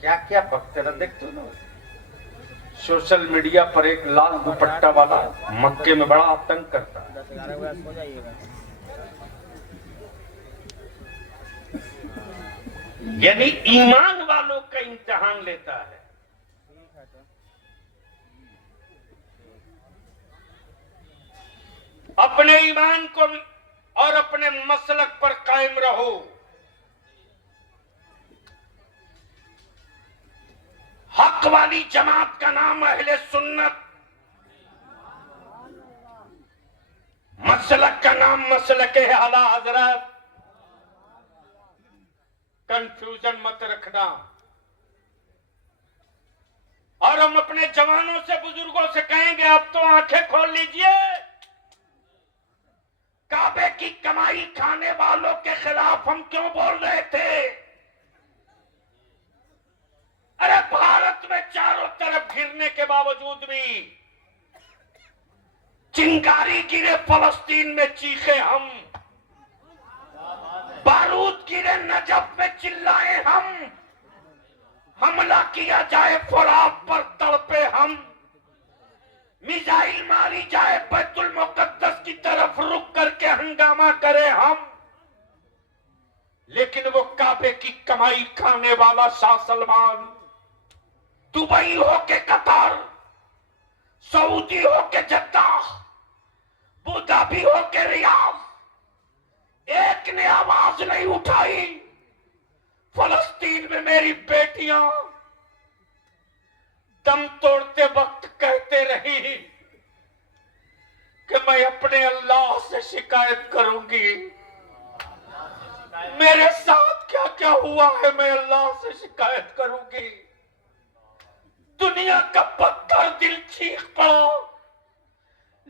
क्या क्या बकते रह। देखते हो ना, सोशल मीडिया पर एक लाल दुपट्टा वाला मक्के में बड़ा आतंक करता है। यानी ईमान वालों का इम्तिहान लेता है। अपने ईमान को और अपने मसलक पर कायम रहो। हक वाली जमात का नाम अहले सुन्नत, मसलक का नाम मसलक आला हजरत। कंफ्यूजन मत रखना। और हम अपने जवानों से, बुजुर्गों से कहेंगे, अब तो आंखें खोल लीजिए। काबे की कमाई खाने वालों के खिलाफ हम क्यों बोल रहे थे? अरे भारत में चारों तरफ घिरने के बावजूद भी चिंगारी गिरे फलस्तीन में चीखे हम, बारूद गिरे नजफ में चिल्लाए हम, हमला किया जाए फराब पर तड़पे हम, मिसाइल मारी जाए बैतुल मुकद्दस की तरफ रुक करके हंगामा करे हम। लेकिन वो काबे की कमाई खाने वाला शाह सलमान, दुबई हो के कतार, सऊदी हो के जद्दा, अबूधाबी हो के रियाद, एक ने आवाज नहीं उठाई। फलस्तीन में मेरी बेटियां दम तोड़ते वक्त कहते रही कि मैं अपने अल्लाह से शिकायत करूंगी। मेरे साथ क्या क्या हुआ है, मैं अल्लाह से शिकायत करूंगी। दुनिया का पत्थर दिल चीख पड़ा,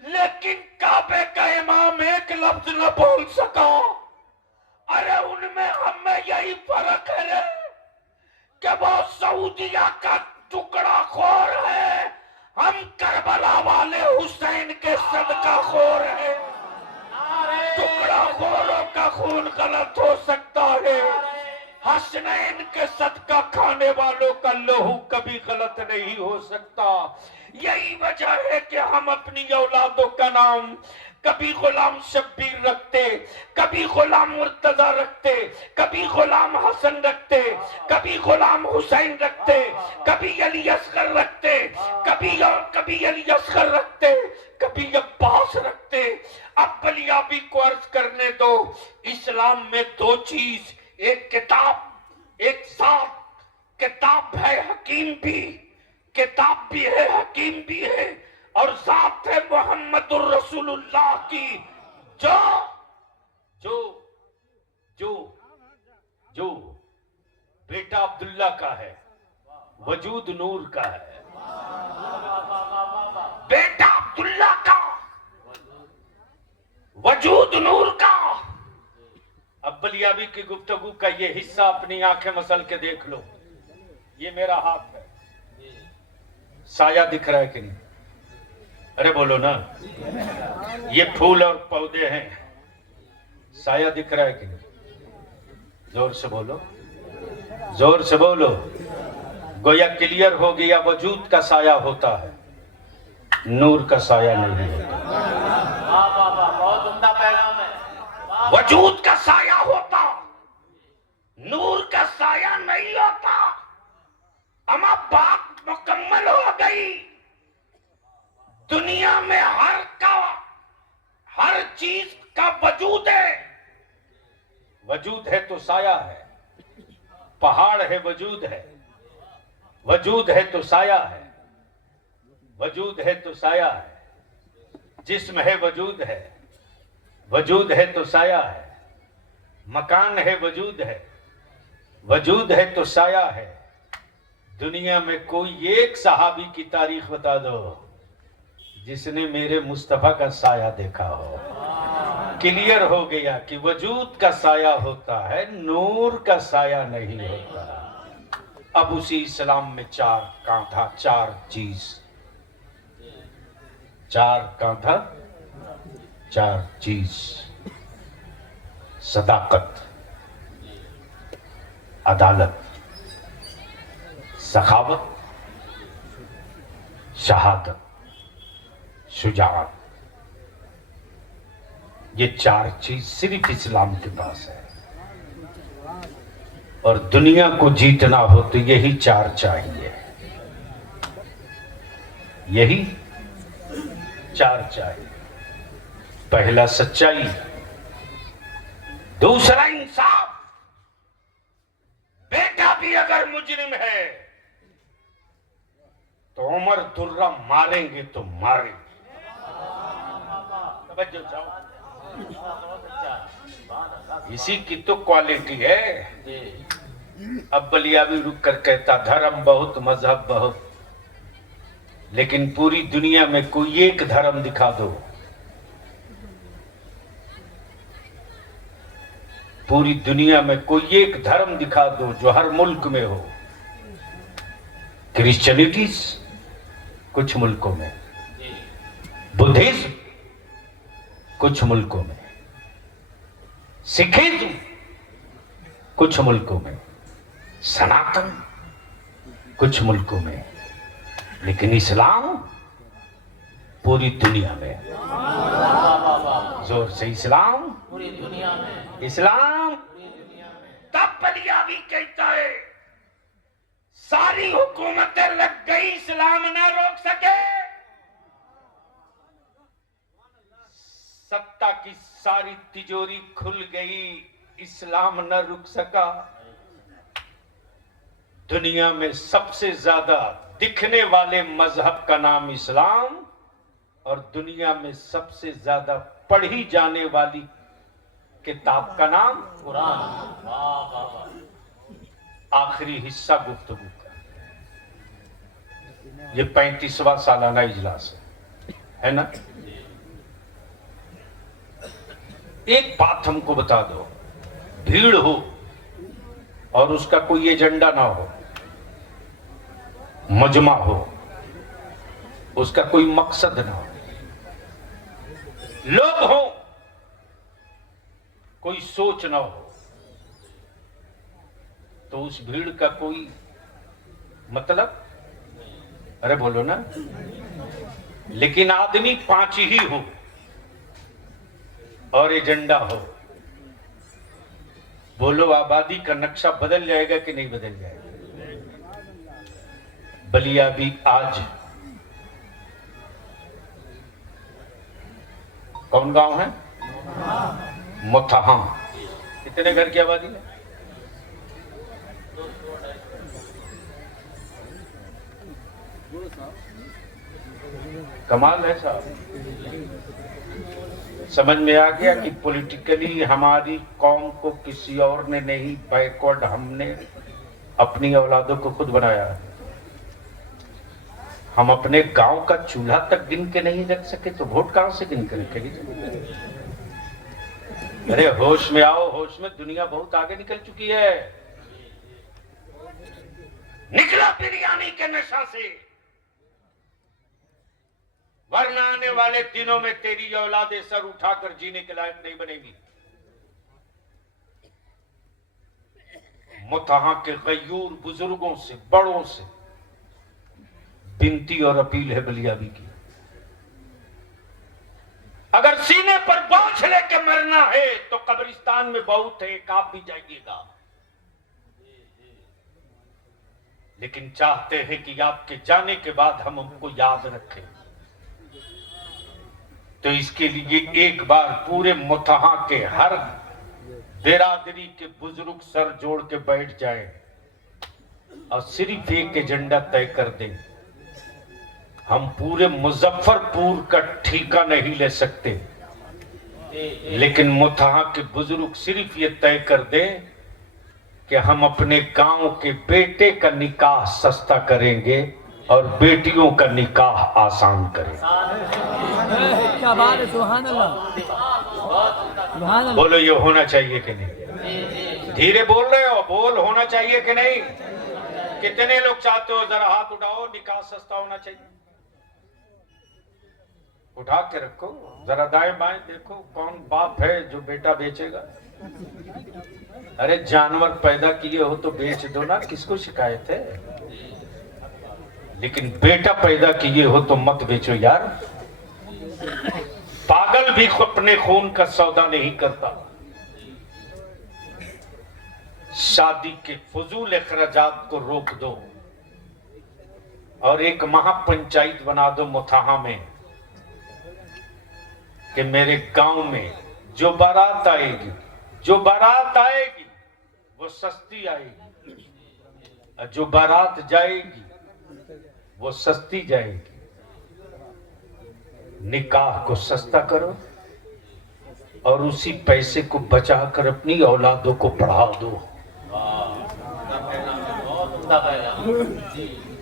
लेकिन काबे का इमाम एक लफ्ज न बोल सका। अरे उनमें हमें यही फर्क है कि वो सऊदिया का टुकड़ा खोर है, हम करबला वाले हुसैन के सदका खोर है। टुकड़ा खोरों का खून गलत हो सकता है, हसनैन के सदका खाने वालों का लहू कभी गलत नहीं हो सकता। यही वजह है कि हम अपनी औलादों का नाम कभी गुलाम शब्बीर रखते, कभी गुलाम मुर्तजा रखते, कभी गुलाम हसन रखते, कभी गुलाम हुसैन रखते, कभी अली असगर रखते, कभी अली असगर रखते, कभी अब्बास रखते। अब बलियाबी को अर्ज करने दो, इस्लाम में दो चीज, एक किताब, एक साथ। किताब है हकीम भी, किताब भी है इब्राहिम भी है और साथ है मोहम्मदुर रसूलुल्लाह की, जो जो जो जो बेटा अब्दुल्ला का है, वजूद नूर का है। बेटा अब्दुल्ला का, वजूद नूर का। अब बलियाबी की गुफ्तगू का ये हिस्सा अपनी आंखें मसल के देख लो। ये मेरा हाथ है, साया दिख रहा है कि नहीं? अरे बोलो ना। ये फूल और पौधे हैं, साया दिख रहा है कि नहीं? जोर से बोलो, जोर से बोलो। गोया क्लियर हो गया, वजूद का साया होता है, नूर का साया नहीं होता। बहुत उम्दा पैगाम है। वजूद का साया होता, नूर का साया नहीं होता। अमा बात मुकम्मल हो गई। दुनिया में हर चीज का वजूद है। वजूद है तो साया है। पहाड़ है, वजूद है। वजूद है तो साया है। वजूद है तो साया है। जिस्म है, वजूद है। वजूद है तो साया है। मकान है, वजूद है। वजूद है तो साया है। दुनिया में कोई एक सहाबी की तारीख बता दो जिसने मेरे मुस्तफा का साया देखा हो। क्लियर हो गया कि वजूद का साया होता है, नूर का साया नहीं होता। अब उसी इस्लाम में चार कांधा, चार चीज, चार कांधा, चार चीज। सदाकत, अदालत, सखावत, शहादत, शुजाअत। ये चार चीज सिर्फ इस्लाम के पास है। और दुनिया को जीतना हो तो यही चार चाहिए, यही चार चाहिए। पहला सच्चाई, दूसरा इंसाफ। बेटा भी अगर मुजरिम है तो उमर दुर्रा मारेंगे तो मारेंगे। तवज्जो चाहो, इसी की तो क्वालिटी है। अब बलियाबी रुक कर कहता धर्म बहुत, मजहब बहुत, लेकिन पूरी दुनिया में कोई एक धर्म दिखा दो, पूरी दुनिया में कोई एक धर्म दिखा दो जो हर मुल्क में हो। क्रिश्चियनिटीज कुछ मुल्कों में, बुद्धिज्म कुछ मुल्कों में, सिखिज्म कुछ मुल्कों में, सनातन कुछ मुल्कों में, लेकिन इस्लाम पूरी दुनिया में। जोर से इस्लाम पूरी दुनिया में, इस्लाम। पूरी दुनिया में। तब बलियाबी कहता है सारी हुकूमतें लग गई, इस्लाम ना रोक सके। सत्ता की सारी तिजोरी खुल गई, इस्लाम न रुक सका। दुनिया में सबसे ज्यादा दिखने वाले मजहब का नाम इस्लाम, और दुनिया में सबसे ज्यादा पढ़ी जाने वाली किताब का नाम कुरान। वाह वाह वाह। आखिरी हिस्सा गुफ्तगू का, ये 35वां सालाना इजलास है ना। एक बात हमको बता दो, भीड़ हो और उसका कोई एजेंडा ना हो, मजमा हो, उसका कोई मकसद ना हो, लोग हो, कोई सोच ना हो, तो उस भीड़ का कोई मतलब, अरे बोलो ना। लेकिन आदमी 5 ही हो और एजेंडा हो, बोलो आबादी का नक्शा बदल जाएगा कि नहीं बदल जाएगा? बलियाबी आज कौन गांव है? मुतहा। कितने घर की आबादी है? कमाल है साहब। समझ में आ गया कि पॉलिटिकली हमारी कौम को किसी और ने नहीं, बैकवर्ड हमने अपनी औलादों को खुद बनाया है। हम अपने गांव का चूल्हा तक गिन के नहीं रख सके तो वोट कहां से गिन के रखेंगे? अरे होश में आओ, होश में, दुनिया बहुत आगे निकल चुकी है। निकला बिरयानी के नशा से, वरना आने वाले दिनों में तेरी औलादे सर उठाकर जीने के लायक नहीं बनेगी। मुतहा के गयूर बुजुर्गों से, बड़ों से विनती और अपील है बलियाबी की, अगर सीने पर बोझ लेके मरना है तो कब्रिस्तान में बहुत है, एक आप भी जाइएगा, लेकिन चाहते हैं कि आपके जाने के बाद हम हमको याद रखें। तो इसके लिए एक बार पूरे मुतहा के हर बिरादरी के बुजुर्ग सर जोड़ के बैठ जाएं और सिर्फ एक एजेंडा तय कर दें। हम पूरे मुजफ्फरपुर का ठेका नहीं ले सकते, लेकिन मुतहा के बुजुर्ग सिर्फ ये तय कर दें कि हम अपने गांव के बेटे का निकाह सस्ता करेंगे और बेटियों का निकाह आसान करेंगे। क्या बात है, सुभान अल्लाह, सुभान अल्लाह। बोलो ये होना चाहिए कि नहीं? धीरे बोल रहे हो, बोल होना चाहिए कि नहीं? कितने लोग चाहते हो? जरा हाथ उठाओ, निकाह सस्ता होना चाहिए। उठा के रखो, जरा दाएं बाएं देखो, कौन बाप है जो बेटा बेचेगा? अरे जानवर पैदा किए हो तो बेच दो ना, किसको शिकायत है? लेकिन बेटा पैदा किए हो तो मत बेचो यार। पागल भी अपने खून का सौदा नहीं करता। शादी के फजूल अखराजात को रोक दो और एक महापंचायत बना दो मुतहा में कि मेरे गांव में जो बारात आएगी, वो सस्ती आएगी, और जो बारात जाएगी वो सस्ती जाएगी। निकाह को सस्ता करो और उसी पैसे को बचाकर अपनी औलादों को पढ़ा दो।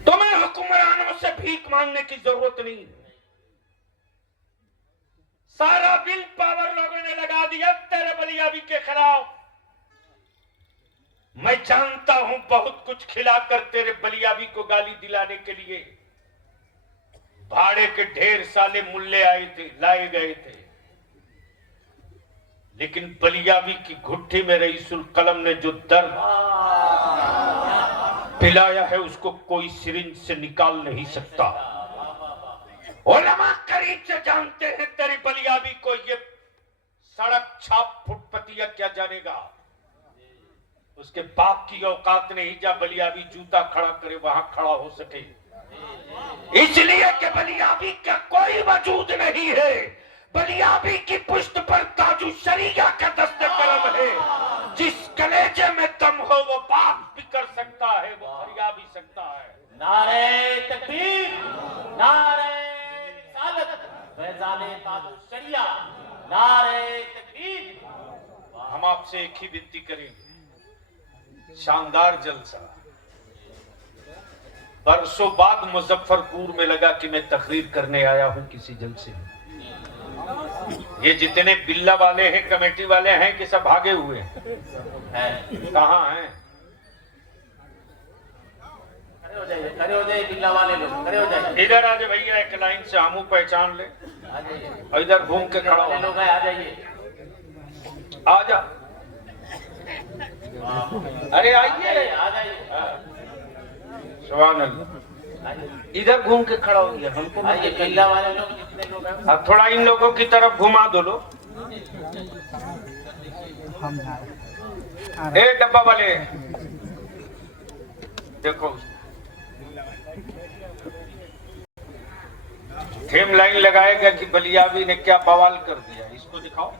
तुम्हें हुक्मरानों से भीख मांगने की जरूरत नहीं। सारा विल पावर लोगों ने लगा दिया तेरे बलियाबी के खिलाफ। मैं जानता हूं बहुत कुछ खिलाकर तेरे बलियाबी को गाली दिलाने के लिए भाड़े के ढेर साले मुल्ले लाए गए थे, लेकिन बलियाबी की घुट्टी में रईसुल कलम ने जो दर्द पिलाया है उसको कोई सिरिंज से निकाल नहीं सकता। उलमा करीब से जानते हैं तेरी बलियाबी को, ये सड़क छाप फुटपतिया क्या जानेगा। उसके बाप की औकात नहीं जा बलियाबी जूता खड़ा करे वहां खड़ा हो सके, इसलिए कि बलियाबी का कोई वजूद नहीं है। बलियाबी की पुष्ट पर ताजु शरीया का दस्ते कलम है। जिस कलेजे में दम हो वो बात भी कर सकता है, वो फरिया भी सकता है। नारे तकबीर, नारे रिसालत, फैजाने ताजु शरिया, नारे तकबीर। हम आपसे एक ही विनती करेंगे, शानदार जलसा। बरसों बाद मुजफ्फरपुर में लगा कि मैं तकरीर करने आया हूं किसी जलसे में। ये जितने बिल्ला वाले हैं, कमेटी वाले हैं कि सब भागे हुए हैं? कहाँ हैं? खड़े हो जाइए बिल्ला वाले लोग, खड़े हो जाइए। इधर आ जाए भैया, एक लाइन से हमू पहचान ले। और इधर घूम के खड़ा हो। लोग आ जाइए, आ जा। अरे आइए, आ जाइए, सुभान अल्लाह। इधर घूम के खड़ा हो गया, हमको आइए। बिल्ला वाले लोग जितने लोग हैं, अब थोड़ा इन लोगों की तरफ घुमा दो लो। ए डब्बा वाले देखो, थेम लाइन लगाएगा कि बलियाबी ने क्या बवाल कर दिया, इसको दिखाओ।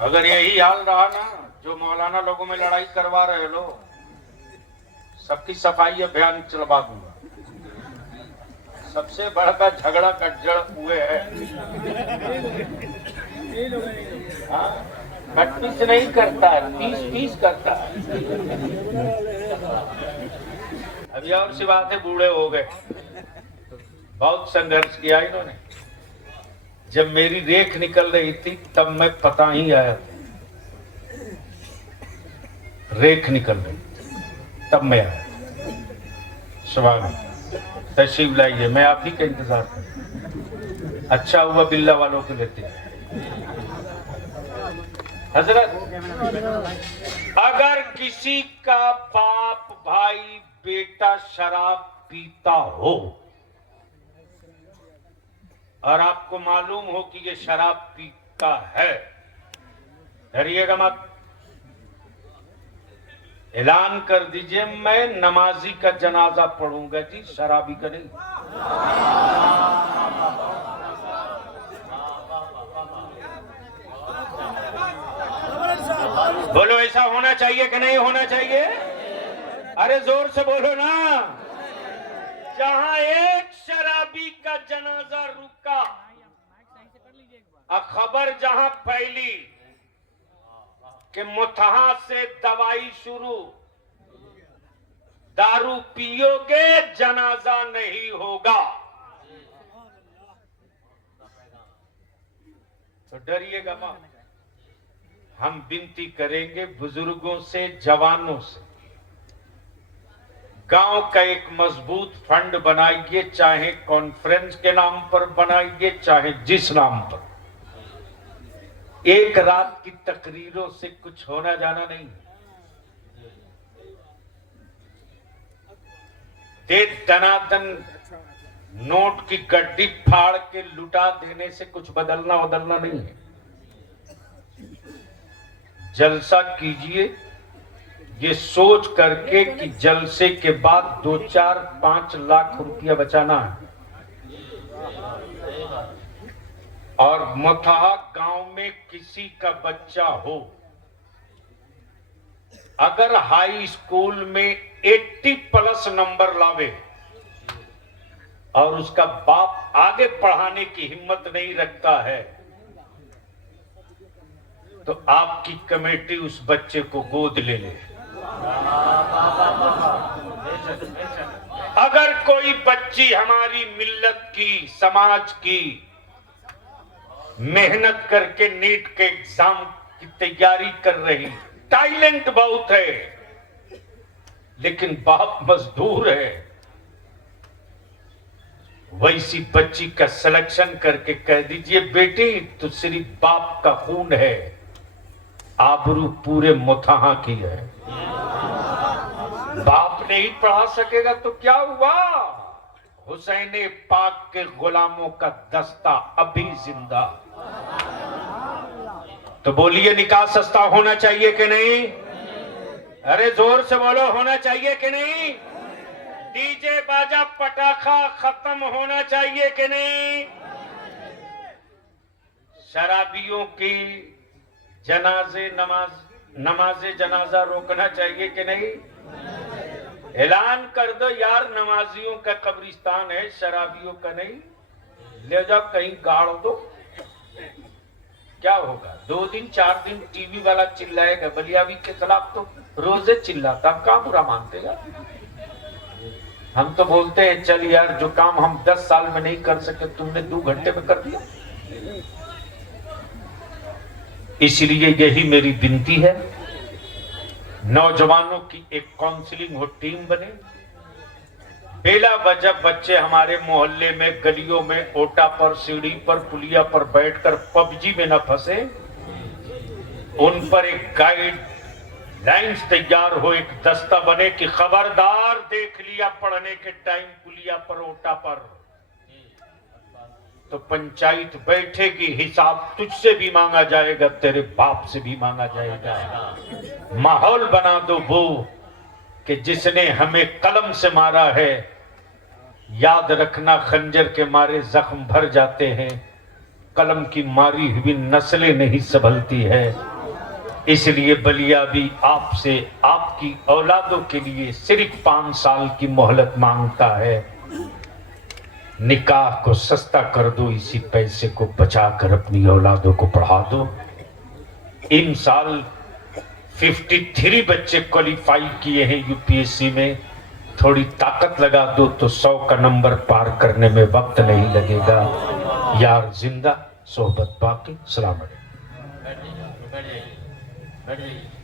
अगर यही हाल रहा ना, जो मौलाना लोगों में लड़ाई करवा रहे लो, सबकी सफाई अभियान चलवा दूंगा। सबसे बड़ा झगड़ा कटजड़ हुए है, कट पीस नहीं करता है, पीस पीस करता है। अभी और सी बात है, बूढ़े हो गए, बहुत संघर्ष किया इन्होंने। जब मेरी रेख निकल रही थी तब मैं पता ही आया था, रेख निकल रही तब मैं आया। स्वागत, तशरीफ लाइए, मैं आप ही का इंतजार कर। अच्छा हुआ बिल्ला वालों को लेते हैं। हजरत, अगर किसी का बाप भाई बेटा शराब पीता हो और आपको मालूम हो कि ये शराब पीता है, डरिएगा मत, ऐलान कर दीजिए मैं नमाजी का जनाजा पढ़ूंगा जी, शराबी का नहीं। बोलो ऐसा होना चाहिए कि नहीं होना चाहिए? अरे जोर से बोलो ना। जहां एक शराबी का जनाजा रुका, खबर जहां फैली कि मुतहा से दवाई शुरू, दारू पियोगे जनाजा नहीं होगा, तो डरिएगा मत। हम विनती करेंगे बुजुर्गों से, जवानों से, गांव का एक मजबूत फंड बनाइए, चाहे कॉन्फ्रेंस के नाम पर बनाइए, चाहे जिस नाम पर। एक रात की तकरीरों से कुछ होना जाना नहीं। दे दनादन नोट की गड्डी फाड़ के लुटा देने से कुछ बदलना नहीं है। जलसा कीजिए ये सोच करके कि जलसे के बाद 2-4-5 लाख रुपया बचाना है। और मुतहा गांव में किसी का बच्चा हो, अगर हाई स्कूल में 80+ नंबर लावे और उसका बाप आगे पढ़ाने की हिम्मत नहीं रखता है, तो आपकी कमेटी उस बच्चे को गोद ले ले। अगर कोई बच्ची हमारी मिल्लत की, समाज की, मेहनत करके नीट के एग्जाम की तैयारी कर रही, टैलेंट बहुत है, लेकिन बाप मजदूर है, वैसी बच्ची का सिलेक्शन करके कह दीजिए बेटी तो सिर्फ बाप का खून है, आबरू पूरे मुतहा की है। बाप नहीं पढ़ा सकेगा तो क्या हुआ? हुसैन पाक के गुलामों का दस्ता अभी जिंदा। तो बोलिए निकाह सस्ता होना चाहिए कि नहीं? अरे जोर से बोलो, होना चाहिए कि नहीं? डीजे बाजा पटाखा खत्म होना चाहिए कि नहीं? शराबियों की नमाजे जनाजा रोकना चाहिए कि नहीं? ऐलान कर दो यार, नमाजियों का कब्रिस्तान है, शराबियों का नहीं। ले जाओ कहीं गाड़ दो, क्या होगा? 2 दिन 4 दिन टीवी वाला चिल्लाएगा, बलियावी के खिलाफ तो रोजे चिल्लाता, अब क्या बुरा मानते यार? हम तो बोलते हैं चल यार, जो काम हम 10 साल में नहीं कर सके तुमने 2 घंटे में कर दिया। इसलिए यही मेरी विनती है, नौजवानों की एक काउंसलिंग हो, टीम बने। बेला वजह बच्चे हमारे मोहल्ले में, गलियों में, ओटा पर, सीढ़ी पर, पुलिया पर बैठकर पबजी में न फंसे। उन पर एक गाइड लाइन्स तैयार हो, एक दस्ता बने कि खबरदार, देख लिया पढ़ने के टाइम पुलिया पर, ओटा पर, तो पंचायत बैठेगी, हिसाब तुझसे भी मांगा जाएगा, तेरे बाप से भी मांगा जाएगा। माहौल बना दो वो कि जिसने हमें कलम से मारा है, याद रखना खंजर के मारे जख्म भर जाते हैं, कलम की मारी हुई नस्लें नहीं संभलती है। इसलिए बलिया भी आपसे, आप आपकी औलादों के लिए सिर्फ 5 साल की मोहलत मांगता है। निकाह को सस्ता कर दो, इसी पैसे को बचाकर अपनी औलादों को पढ़ा दो। इन साल 53 बच्चे क्वालिफाई किए हैं यूपीएससी में। थोड़ी ताकत लगा दो तो 100 का नंबर पार करने में वक्त नहीं लगेगा। यार जिंदा, सोहबत बाकी। सलाम अलैकुम। बैठ जाइए, बैठ जाइए, बैठ जाइए।